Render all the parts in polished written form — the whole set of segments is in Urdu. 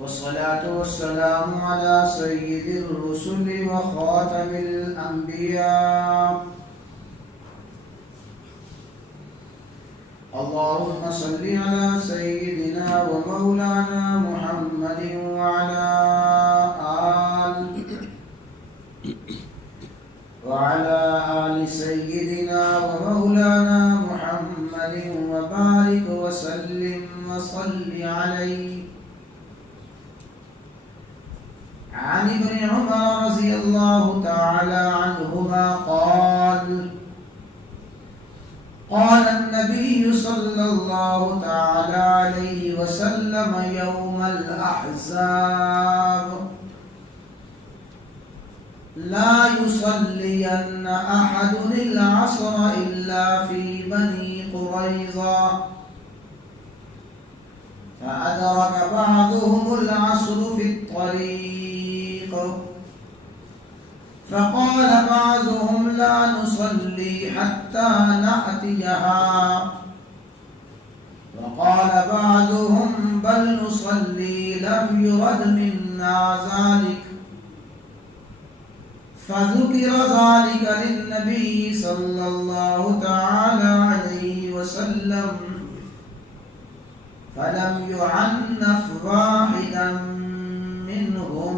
والصلاة والسلام على سيد الرسل وخاتم الأنبياء. اللهم صل على سيدنا ومولانا محمد وعلى آل سيدنا ومولانا محمد وبارك وسلم وصل عليه. عن ابن عمر رضي الله تعالى عنهما قال قال النبي صلى الله تعالى عليه وسلم يوم الأحزاب: لا يصلين أحد العصر إلا في بني قريظة، فأدرك بعضهم العصر في الطريق، فقال بعضهم لا نصلي حتى نأتيها، وقال بعضهم بل نصلي لم يرد منا ذلك، فذكر ذلك للنبي صلى الله تعالى عليه وسلم فلم يعنف واحدا منهم.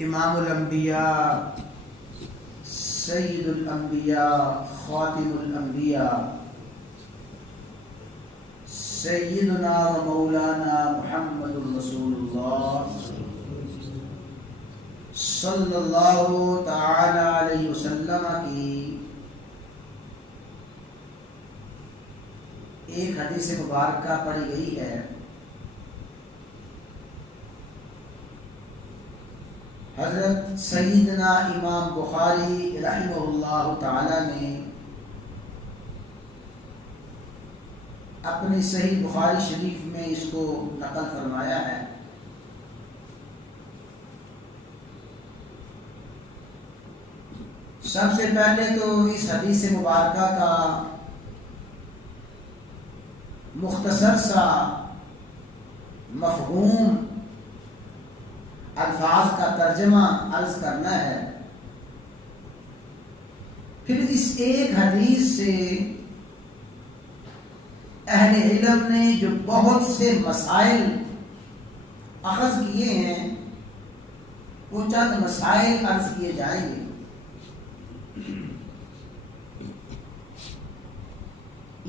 امام الانبیاء، سید الانبیاء، خاتم الانبیاء، سیدنا و مولانا محمد رسول اللہ صلی اللہ تعالی علیہ وسلم کی ایک حدیث مبارکہ پڑھی گئی ہے. حضرت سیدنا امام بخاری رحمہ اللہ تعالی نے اپنی صحیح بخاری شریف میں اس کو نقل فرمایا ہے. سب سے پہلے تو اس حدیث مبارکہ کا مختصر سا مفہوم، الفاظ کا ترجمہ عرض کرنا ہے. پھر اس ایک حدیث سے اہل علم نے جو بہت سے مسائل اخذ کیے ہیں وہ چند مسائل عرض کیے جائیں گے.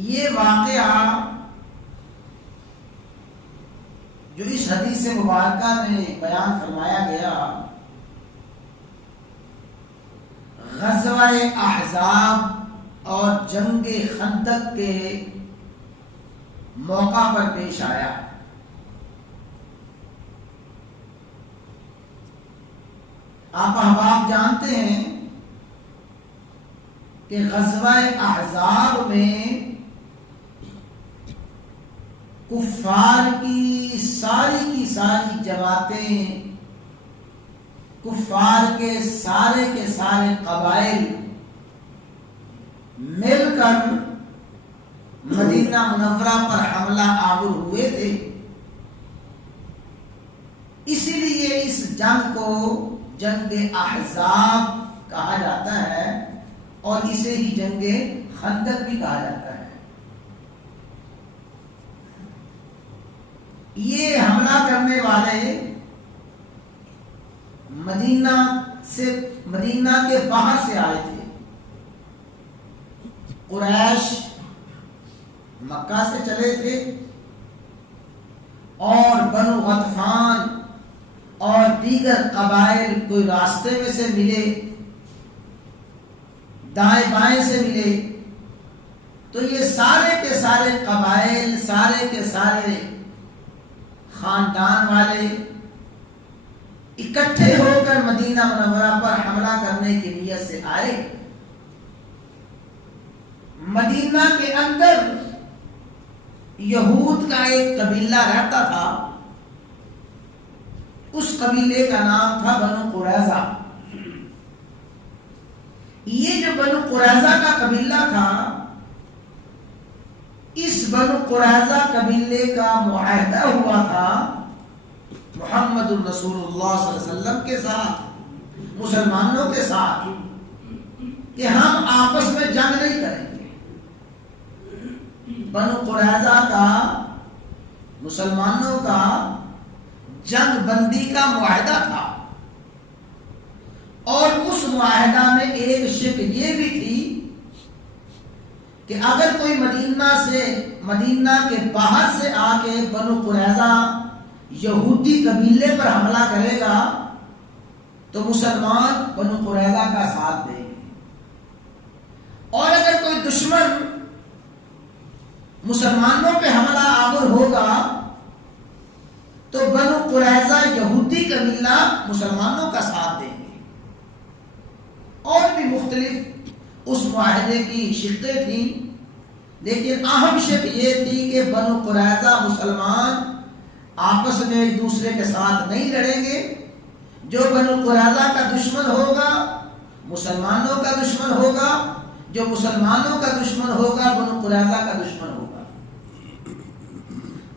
یہ واقعہ جو اس حدیث مبارکہ میں بیان فرمایا گیا غزوہ احزاب اور جنگ خندق کے موقع پر پیش آیا. آپ احباب جانتے ہیں کہ غزوہ احزاب میں کفار کی ساری جماعتیں، کفار کے سارے قبائل مل کر مدینہ منورہ پر حملہ آور ہوئے تھے. اسی لیے اس جنگ کو جنگ احزاب کہا جاتا ہے اور اسے ہی جنگ خندق بھی کہا جاتا ہے. یہ حملہ کرنے والے مدینہ کے باہر سے آئے تھے. قریش مکہ سے چلے تھے اور بنو غطفان اور دیگر قبائل کوئی راستے میں سے ملے، دائیں بائیں سے ملے، تو یہ سارے کے سارے قبائل، سارے کے سارے خاندان والے اکٹھے ہو کر مدینہ منورہ پر حملہ کرنے کی نیت سے آئے. مدینہ کے اندر یہود کا ایک قبیلہ رہتا تھا، اس قبیلے کا نام تھا بنو قریظہ. یہ جو بنو قریظہ کا قبیلہ تھا، اس بنو قریظہ قبیلے کا معاہدہ ہوا تھا محمد الرسول اللہ صلی اللہ علیہ وسلم کے ساتھ، مسلمانوں کے ساتھ، کہ ہم آپس میں جنگ نہیں کریں گے۔ بنو قریظہ کا مسلمانوں کا جنگ بندی کا معاہدہ تھا، اور اس معاہدہ میں ایک شرط یہ بھی تھی کہ اگر کوئی مدینہ کے باہر سے آ کے بنو قریظہ یہودی قبیلے پر حملہ کرے گا تو مسلمان بنو قریظہ کا ساتھ دیں گے، اور اگر کوئی دشمن مسلمانوں پہ حملہ آور ہوگا تو بنو قریظہ یہودی قبیلہ مسلمانوں کا ساتھ دیں گے۔ اور بھی مختلف اس معاہدے کی شرطیں تھیں، لیکن اہم شرط یہ تھی کہ بنو قریظہ مسلمان آپس میں ایک دوسرے کے ساتھ نہیں لڑیں گے۔ جو بنو قریظہ کا دشمن ہوگا مسلمانوں کا دشمن ہوگا، جو مسلمانوں کا دشمن ہوگا بنو قریظہ کا دشمن ہوگا۔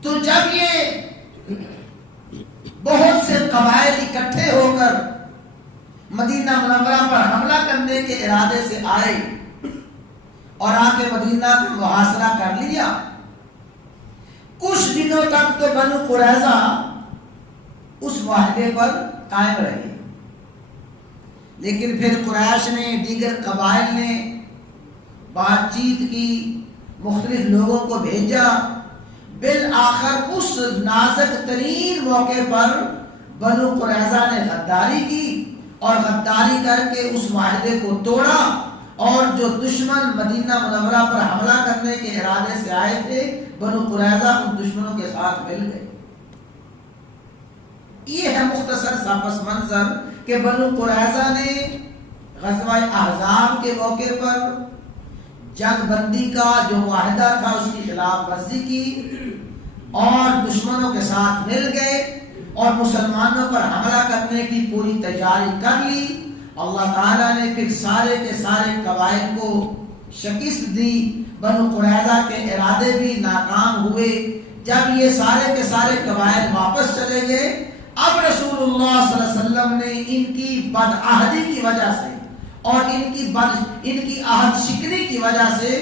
تو جب یہ بہت سے قبائل اکٹھے ہو کر مدینہ منورہ پر حملہ کرنے کے ارادے سے آئے اور آ کے مدینہ کا محاصرہ کر لیا، کچھ دنوں تک تو بنو قریظہ اس معاہدے پر قائم رہے، لیکن پھر قریش نے، دیگر قبائل نے بات چیت کی، مختلف لوگوں کو بھیجا، بالآخر اس نازک ترین موقع پر بنو قریظہ نے غداری کی، اور غداری کر کے اس معاہدے کو توڑا، اور جو دشمن مدینہ منورہ پر حملہ کرنے کے ارادے سے آئے تھے بنو قریظہ ان دشمنوں کے ساتھ مل گئے۔ یہ ہے مختصر سا پس منظر کہ بنو قریظہ نے غزوہ احزاب کے موقع پر جنگ بندی کا جو معاہدہ تھا اس کی خلاف ورزی کی، اور دشمنوں کے ساتھ مل گئے اور مسلمانوں پر حملہ کرنے کی پوری تیاری کر لی۔ اللہ تعالیٰ نے پھر سارے کے سارے قبائل کو شکست دی، بنو قریظہ کے ارادے بھی ناکام ہوئے۔ جب یہ سارے کے سارے قبائل واپس چلے گئے، اب رسول اللہ صلی اللہ علیہ وسلم نے ان کی بدعہدی کی وجہ سے اور ان کی عہد شکنی کی وجہ سے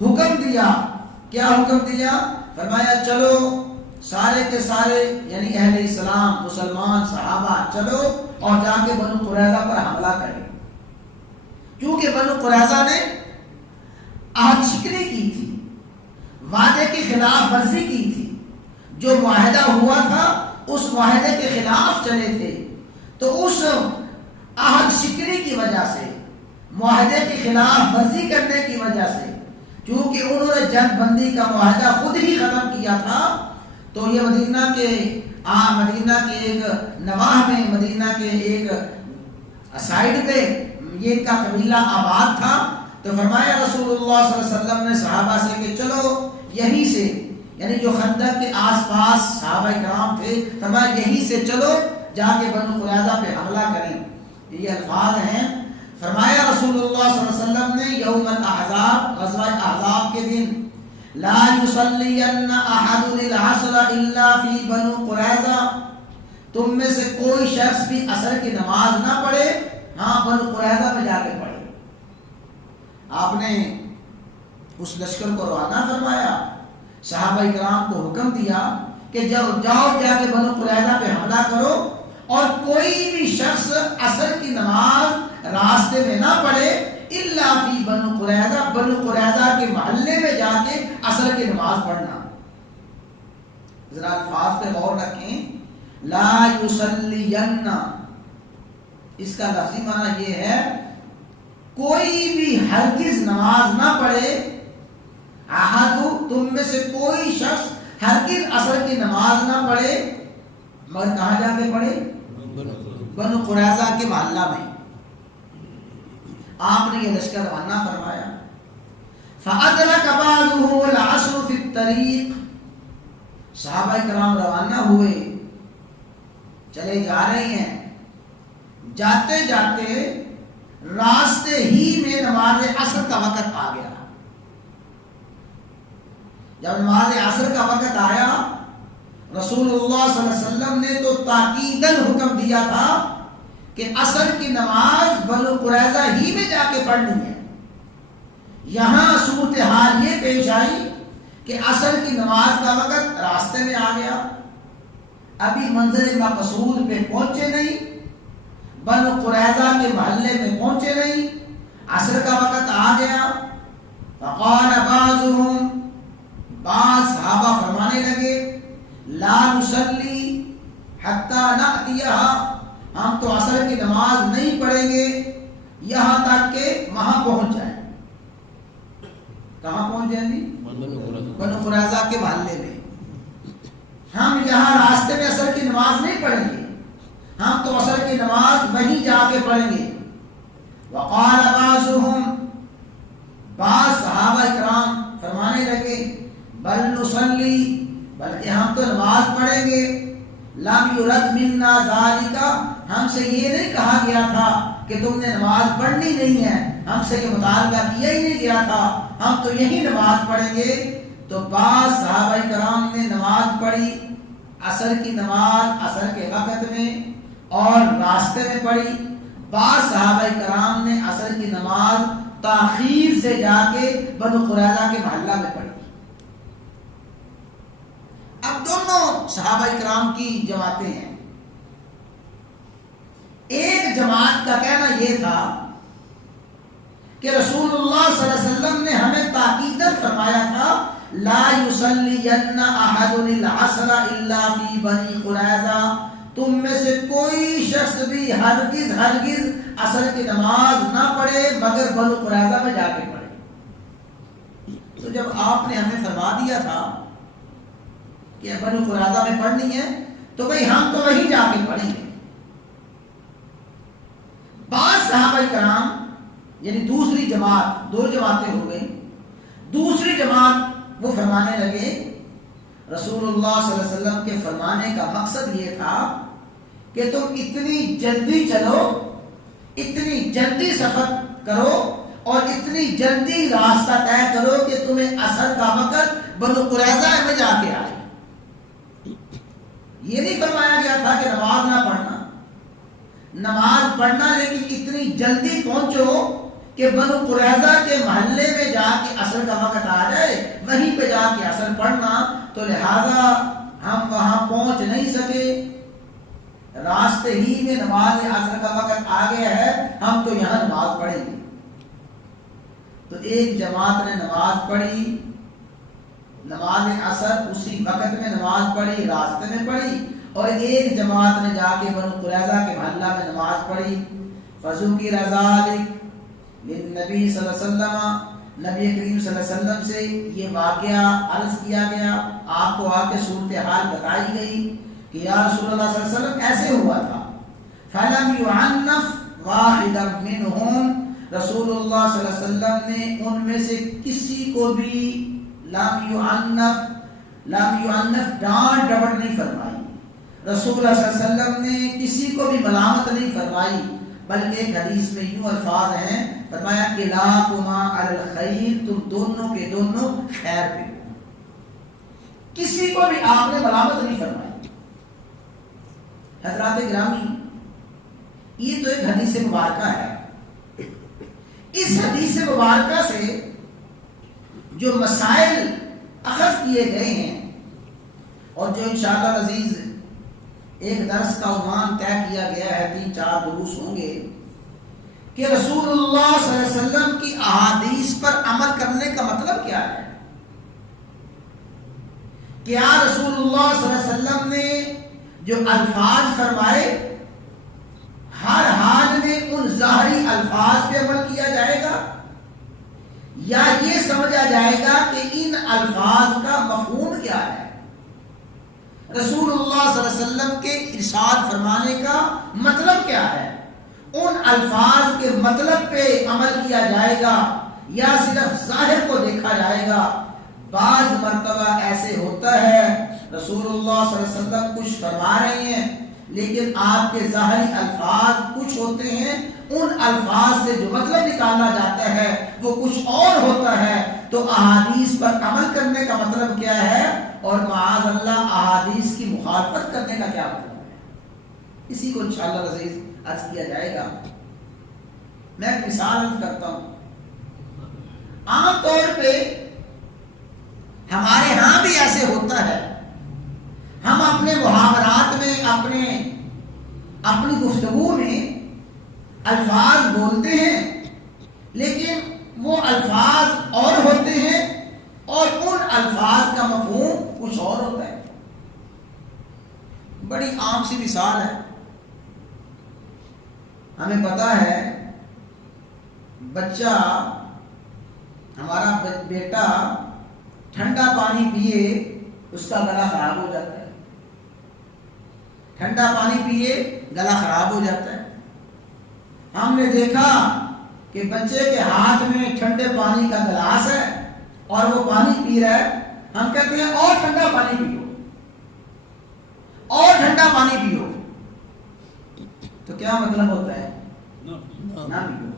حکم دیا۔ کیا حکم دیا؟ فرمایا چلو سارے کے سارے یعنی اہل اسلام مسلمان صحابہ چلو اور جا کے بنو قریظہ پر حملہ کریں، کیونکہ بنو قریظہ نے عہد شکنی کی تھی، وعدے کی خلاف ورزی کی تھی، جو معاہدہ ہوا تھا اس معاہدے کے خلاف چلے تھے، تو اس عہد شکنی کی وجہ سے، معاہدے کی خلاف ورزی کرنے کی وجہ سے، کیونکہ انہوں نے جنگ بندی کا معاہدہ خود ہی ختم کیا تھا، تو یہ مدینہ کے ایک نواح میں، مدینہ کے ایک سائڈ پہ یہ ان کا قبیلہ آباد تھا۔ تو فرمایا رسول اللہ صلی اللہ علیہ وسلم نے صحابہ سے کہ چلو یہیں سے، یعنی جو خندق کے آس پاس صحابہ کرام تھے، فرمایا یہیں سے چلو جا کے بنو قریظہ پہ حملہ کریں۔ یہ الفاظ ہیں۔ فرمایا رسول اللہ صلی اللہ علیہ وسلم نے یوم الاحزاب، غزوہ احزاب کے دن، لا یصلین احد العصر الا فی بنو قریظہ، تم میں سے کوئی شخص بھی عصر کی نماز نہ پڑھے، ہاں بنو قریظہ میں جا کے پڑھے۔ آپ نے اس لشکر کو روانہ فرمایا، صحابہ کرام کو حکم دیا کہ جاؤ جا کے بنو قریظہ پہ حملہ کرو، اور کوئی بھی شخص عصر کی نماز راستے میں نہ پڑھے الا فی بنو قریظہ، بنو قریظہ کے محلے میں جا کے عصر کی نماز پڑھنا۔ ذرا الفاظ پہ غور رکھیں، لا یصلین، اس کا لفظی معنی یہ ہے کوئی بھی ہرگز نماز نہ پڑھے، احد، تم میں سے کوئی شخص ہرگز عصر کی نماز نہ پڑھے، مگر کہاں جا کے پڑھے؟ بنو قریظہ کے محلہ میں۔ آپ نے یہ لشکر روانہ فرمایا۔ فَأَدْرَكَ بَعْضُهُمُ الْعَصْرَ فِي الطَّرِيقِ، صحابہ کرام روانہ ہوئے، چلے جا رہے ہیں، جاتے جاتے راستے ہی میں نماز عصر کا وقت آ گیا. جب نماز عصر کا وقت آیا رسول اللہ صلی اللہ علیہ وسلم نے تو تاکیداً حکم دیا تھا کہ عصر کی نماز بنو قریظہ ہی میں جا کے پڑھنی ہے. یہاں صورتحال یہ پیش آئی کہ عصر کی نماز کا وقت راستے میں آ گیا, ابھی منزل مقصود پہ پہنچے نہیں, بنو قریظہ کے محلے میں پہنچے نہیں, عصر کا وقت آ گیا. فقال بعضهم, بعض صحابہ فرمانے لگے, لا نصلی حتی نأتیہا, ہم تو عصر کی نماز نہیں پڑھیں گے یہاں تک کہ وہاں پہنچ جائیں. کہاں پہنچ جائیں گے؟ بنو قریظہ کے محلے میں. ہم یہاں راستے میں عصر کی نماز نہیں پڑھیں گے, ہم تو عصر کی نماز وہیں جا کے پڑھیں گے. وقال بعضهم, بعض صحابہ کرام فرمانے لگے, بل نصلی, بلکہ ہم تو نماز پڑھیں گے. لم یرد منا ذالک, ہم سے یہ نہیں کہا گیا تھا کہ تم نے نماز پڑھنی نہیں ہے, ہم سے یہ مطالبہ کیا ہی نہیں گیا تھا, ہم تو یہی نماز پڑھیں گے. تو بعض صحابہ کرام نے نماز پڑھی, عصر کی نماز عصر کے وقت میں اور راستے میں پڑھی. بعض صحابہ کرام نے عصر کی نماز تاخیر سے جا کے بنو قریظہ کے محلہ میں پڑھی. اب دونوں صحابہ کرام کی جماعتیں ہیں. ایک جماعت کا کہنا یہ تھا کہ رسول اللہ صلی اللہ علیہ وسلم نے ہمیں تاکیداً فرمایا تھا, لا یصلین احد العصر الا فی بنی قریظہ, تم میں سے کوئی شخص بھی ہرگز عصر کی نماز نہ پڑھے مگر بنو قریظہ میں جا کے پڑھے. تو جب آپ نے ہمیں فرما دیا تھا کہ بنو قریظہ میں پڑھنی ہے تو بھئی ہم تو وہیں جا کے پڑھیں گے. بعض صحابہ کرام یعنی دوسری جماعت, دو جماعتیں ہو گئی, دوسری جماعت وہ فرمانے لگے رسول اللہ صلی اللہ علیہ وسلم کے فرمانے کا مقصد یہ تھا کہ تم اتنی جلدی چلو, اتنی جلدی سفر کرو اور اتنی جلدی راستہ طے کرو کہ تمہیں عصر کا وقت بنو قریظہ میں جا کے آئے. یہ نہیں فرمایا گیا تھا کہ نماز نہ پڑھنا, نماز پڑھنا لیکن اتنی جلدی پہنچو کہ بنو قریظہ کے محلے میں جا کے عصر کا وقت آ جائے, وہیں پہ جا کے عصر پڑھنا. تو لہذا ہم وہاں پہنچ نہیں سکے, راستے ہی میں نماز عصر کا وقت آ گیا ہے, ہم تو یہاں نماز پڑھیں گے. تو ایک جماعت نے نماز پڑھی, نماز عصر اسی وقت میں نماز پڑھی, راستے میں پڑھی, اور ایک جماعت نے جا کے بنو قریظہ کے محلہ میں نماز پڑھی. فذکر ذلک للنبی صلی اللہ علیہ وسلم, نبی کریم صلی اللہ علیہ وسلم سے یہ واقعہ عرض کیا گیا, آپ کو آ کے صورتحال بتائی گئی کہ یا رسول اللہ صلی اللہ علیہ وسلم ایسے ہوا تھا. فلم یعنف واحدا منہم, رسول اللہ صلی اللہ علیہ وسلم نے ان میں سے کسی کو بھی لم یعنف ڈانٹ ڈپٹ نہیں فرمائی, رسول اللہ صلی اللہ علیہ وسلم نے کسی کو بھی ملامت نہیں فرمائی, بلکہ ایک حدیث میں یوں الفاظ ہیں, فرمایا کلاکما علی الخیر, تم دونوں کے دونوں خیر پہ ہو. کسی کو بھی آپ نے ملامت نہیں فرمائی. حضرات گرامی, یہ تو ایک حدیث مبارکہ ہے. اس حدیث مبارکہ سے جو مسائل اخذ کیے گئے ہیں اور جو انشاءاللہ العزیز ایک درس کا عنوان طے کیا گیا ہے, 3-4 دروس ہوں گے کہ رسول اللہ صلی اللہ علیہ وسلم کی احادیث پر عمل کرنے کا مطلب کیا ہے. کیا رسول اللہ صلی اللہ علیہ وسلم نے جو الفاظ فرمائے ہر حال میں ان ظاہری الفاظ پہ عمل کیا جائے گا, یا یہ سمجھا جائے گا کہ ان الفاظ کا مفہوم کیا ہے. رسول اللہ صلی اللہ علیہ وسلم کے ارشاد فرمانے کا مطلب کیا ہے, ان الفاظ کے مطلب پہ عمل کیا جائے گا یا صرف ظاہر کو دیکھا جائے گا. بعض مرتبہ ایسے ہوتا ہے رسول اللہ صلی اللہ علیہ وسلم کچھ فرما رہے ہیں, لیکن آپ کے ظاہری الفاظ کچھ ہوتے ہیں، ان الفاظ سے جو مطلب نکالنا جاتا ہے وہ کچھ اور ہوتا ہے. تو احادیث پر عمل کرنے کا مطلب کیا ہے، اور معاذ اللہ احادیث کی مخالفت کرنے کا کیا مطلب ہے، اسی کو انشاءاللہ عزیز عرض کیا جائے گا. میں ایک مثال عرض کرتا ہوں. عام طور پہ ہمارے ہاں بھی ایسے ہوتا ہے، ہم اپنے محاورات میں اپنی گفتگو میں الفاظ بولتے ہیں، لیکن وہ الفاظ اور ہوتے ہیں اور ان الفاظ کا مفہوم کچھ اور ہوتا ہے. بڑی عام سی مثال ہے. ہمیں پتا ہے بچہ، ہمارا بیٹا ٹھنڈا پانی پیے اس کا گلا خراب ہو جاتا ہے. ٹھنڈا پانی پیے گلا خراب ہو جاتا ہے. ہم نے دیکھا کہ بچے کے ہاتھ میں ٹھنڈے پانی کا گلاس ہے اور وہ پانی پی رہا ہے. ہم کہتے ہیں اور ٹھنڈا پانی پیو، اور ٹھنڈا پانی پیو. تو کیا مطلب ہوتا ہے؟ نہ پیو.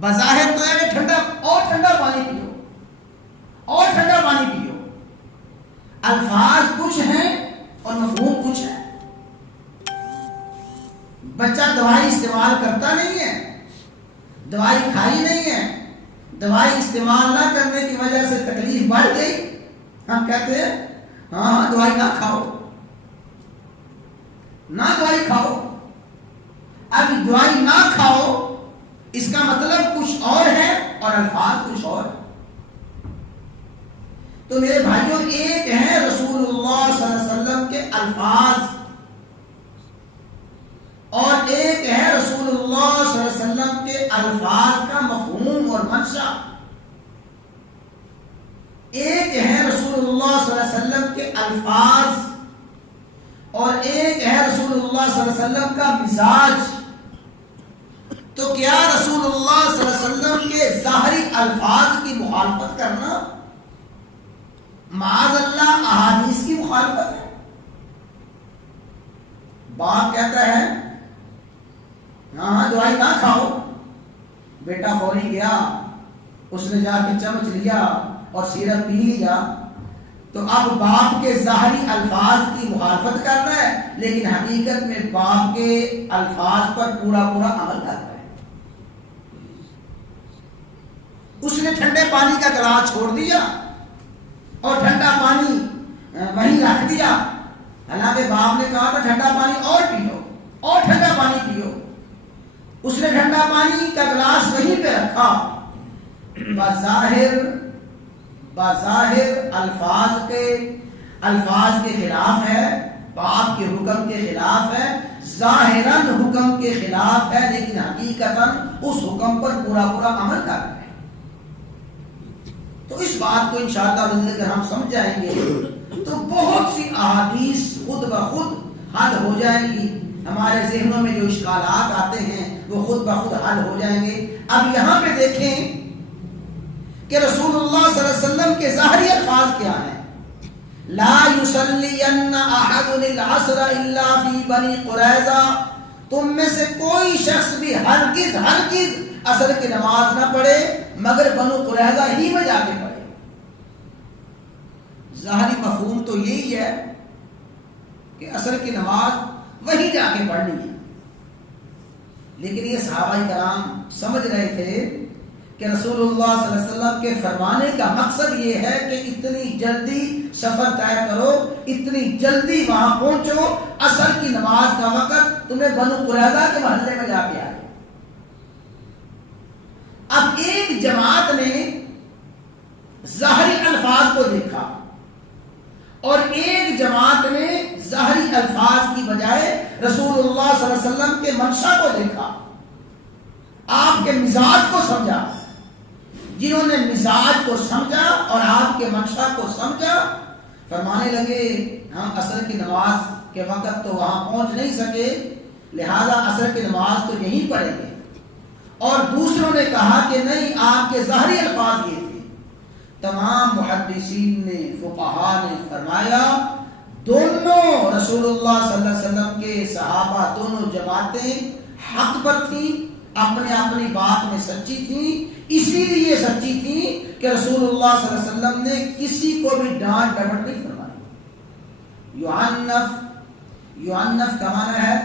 بظاہر تو ہے کہ ٹھنڈا اور ٹھنڈا پانی پیو، اور ٹھنڈا پانی پیو. الفاظ کچھ ہیں اور مفہوم کچھ ہے. بچہ دوائی استعمال کرتا نہیں ہے، دوائی کھائی نہیں ہے، دوائی استعمال نہ کرنے کی وجہ سے تکلیف بڑھ گئی. ہم کہتے ہیں ہاں دوائی نہ کھاؤ، نہ دوائی کھاؤ. اب دوائی نہ کھاؤ اس کا مطلب کچھ اور ہے اور الفاظ کچھ اور. تو میرے بھائیوں، ایک ہیں رسول اللہ صلی اللہ علیہ وسلم کے الفاظ اور ایک ہے رسول اللہ صلی اللہ علیہ وسلم کے الفاظ کا مفہوم اور منشا. ایک ہے رسول اللہ صلی اللہ علیہ وسلم کے الفاظ اور ایک ہے رسول اللہ صلی اللہ علیہ وسلم کا مزاج. تو کیا رسول اللہ صلی اللہ علیہ وسلم کے ظاہری الفاظ کی مخالفت کرنا معاذ اللہ احادیث کی مخالفت ہے؟ باپ کہتا ہے ہاں دوائی نہ کھاؤ، بیٹا فوری گیا، اس نے جا کے چمچ لیا اور سیرپ پی لیا. تو اب باپ کے ظاہری الفاظ کی مخالفت کر رہا ہے، لیکن حقیقت میں باپ کے الفاظ پر پورا عمل کر رہا ہے. اس نے ٹھنڈے پانی کا گلاس چھوڑ دیا اور ٹھنڈا پانی وہیں رکھ دیا، حالانکہ باپ نے کہا تھا ٹھنڈا پانی اور پیو، اور ٹھنڈا پانی پیو. اس نے ٹھنڈا پانی کا گلاس وہیں پہ رکھا. بظاہر الفاظ کے خلاف ہے، باپ کے حکم کے خلاف ہے، ظاہراً حکم کے خلاف ہے، لیکن حقیقتاً اس حکم پر پورا عمل کر رہے ہیں. تو اس بات کو انشاءاللہ اگر ہم سمجھ جائیں گے تو بہت سی احادیث خود بخود حل ہو جائیں گی. ہمارے ذہنوں میں جو اشکالات آتے ہیں وہ خود بخود حل ہو جائیں گے. اب یہاں پہ دیکھیں کہ رسول اللہ صلی اللہ علیہ وسلم کے ظاہری الفاظ کیا ہیں. لا یصلین احد العصر الا فی بنی قریظہ، تم میں سے کوئی شخص بھی ہرگز عصر کی نماز نہ پڑھے مگر بنو قریظہ ہی میں جا کے پڑھے. ظاہری مفہوم تو یہی ہے کہ عصر کی نماز وہیں جا کے پڑھنی ہے، لیکن یہ صحابہ کرام سمجھ رہے تھے کہ رسول اللہ صلی اللہ علیہ وسلم کے فرمانے کا مقصد یہ ہے کہ اتنی جلدی سفر طے کرو، اتنی جلدی وہاں پہنچو، عصر کی نماز کا وقت تمہیں بنو قریظہ کے محلے میں جا کے آئے. اب ایک جماعت نے ظاہری الفاظ کو دیکھا اور ایک جماعت نے ظاہری الفاظ کی بجائے رسول اللہ صلی اللہ علیہ وسلم کے منشا کو دیکھا، آپ کے مزاج کو سمجھا. جنہوں نے مزاج کو سمجھا اور آپ کے منشا کو سمجھا، فرمانے لگے ہم عصر کی نماز کے وقت تو وہاں پہنچ نہیں سکے، لہذا عصر کی نماز تو یہیں پڑھیں گے. اور دوسروں نے کہا کہ نہیں، آپ کے ظاہری الفاظ یہ تھے. تمام محدثین نے، فقہاء نے فرمایا دونوں رسول اللہ صلی اللہ علیہ وسلم کے صحابہ دونوں جماعتیں حق پر تھیں، اپنے اپنی بات میں سچی تھیں، اسی لیے سچی تھیں کہ رسول اللہ صلی اللہ علیہ وسلم نے کسی کو بھی ڈانٹ ڈپٹ نہیں فرمائی۔ یعنف کا معنی ہے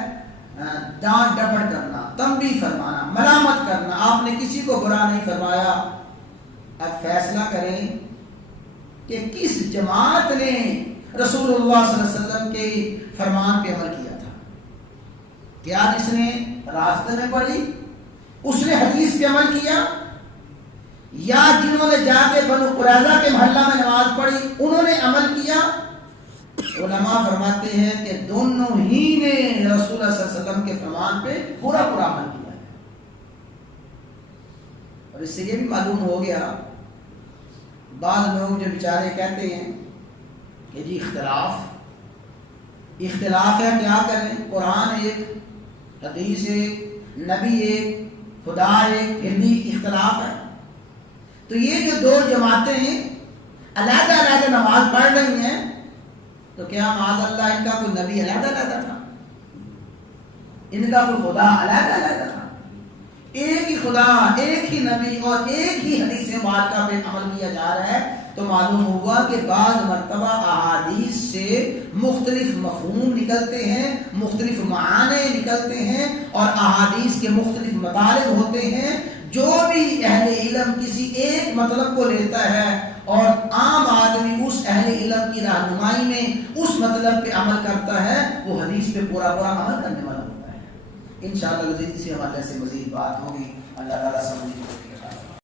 ڈانٹ ڈپٹ کرنا، تنبیہ فرمانا، ملامت کرنا، آپ نے کسی کو برا نہیں فرمایا۔ اب فیصلہ کریں کہ کس جماعت نے رسول اللہ صلی اللہ علیہ وسلم کے فرمان پہ عمل کیا تھا؟ کیا جس نے راستے میں پڑھی اس نے حدیث پہ عمل کیا، یا جنہوں نے جا کے بنو قریظہ کے محلہ میں نماز پڑھی انہوں نے عمل کیا؟ علماء فرماتے ہیں کہ دونوں ہی نے رسول اللہ صلی اللہ علیہ وسلم کے فرمان پہ پورا عمل کیا ہے۔ اور اس سے یہ بھی معلوم ہو گیا، بعض لوگ جو بیچارے کہتے ہیں کہ جی اختلاف ہے، کیا کریں، قرآن ایک، حدیث ایک، نبی ایک، خدا ایک، پھر بھی اختلاف ہے۔ تو یہ جو دو جماعتیں علیحدہ علیحدہ نماز پڑھ رہی ہیں، تو کیا معاذ اللہ ان کا کوئی نبی علیحدہ علیحدہ تھا؟ ان کا کوئی خدا علیحدہ علیحدہ تھا؟ ایک ہی خدا، ایک ہی نبی اور ایک ہی حدیث مبارکہ پہ عمل کیا جا رہا ہے۔ تو معلوم ہوا کہ بعض مرتبہ احادیث سے مختلف مفہوم نکلتے ہیں، مختلف معنی نکلتے ہیں، اور احادیث کے مختلف مطالب ہوتے ہیں۔ جو بھی اہل علم کسی ایک مطلب کو لیتا ہے اور عام آدمی اس اہل علم کی رہنمائی میں اس مطلب پہ عمل کرتا ہے، وہ حدیث پہ پورا عمل کرنے والا ہوتا ہے۔ انشاءاللہ اسی حوالے سے مزید بات ہوگی۔ اللہ تعالیٰ سمجھے